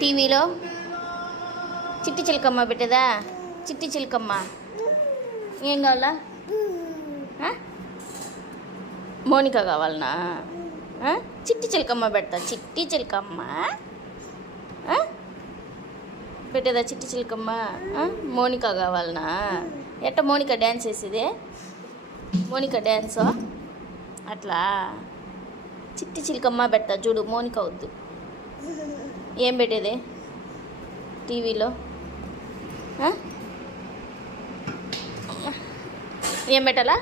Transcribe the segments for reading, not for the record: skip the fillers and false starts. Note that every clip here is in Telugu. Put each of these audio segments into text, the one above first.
టీవీలో చిట్టి చిలకమ్మ పెట్టదా? చిట్టి చిలకమ్మ ఏం కావాలా? మోనిక కావాలనా? చిట్టి చిలకమ్మ పెడతా. చిట్టి చిలకమ్మ పెట్టేదా? చిట్టి చిలకమ్మ. మోనిక కావాలనా? ఎట్ట మోనిక డ్యాన్స్ వేసేది? మోనిక డ్యాన్స్ అట్లా చిట్టి చిలకమ్మ పెడతా చూడు. మోనిక వద్దు. ఏం పెట్టేది టీవీలో? ఏం పెట్టాలా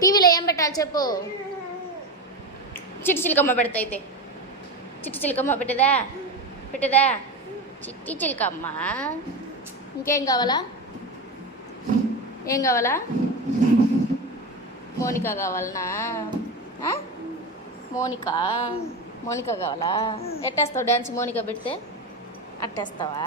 టీవీలో? ఏం పెట్టాలి చెప్పు. చిట్టి చిలకమ్మ పెడతా అయితే. చిట్టి చిలకమ్మ పెట్టేదా? పెట్టేదా? చిట్టి చిలకమ్మ. ఇంకేం కావాలా? ఏం కావాలా? మోనిక కావాలనా? మోనిక మోనిక కావాలా? ఎట్టేస్తావు డ్యాన్స్ మోనిక పెడితే? అట్టేస్తావా?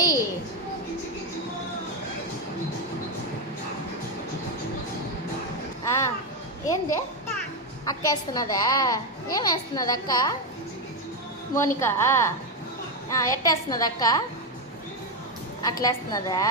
ఏయ్ ఏంది అక్క వేస్తున్నదా? ఏం వేస్తున్నది అక్క? మోనిక ఎట్టేస్తున్నది అక్క? అట్లా వేస్తున్నదా?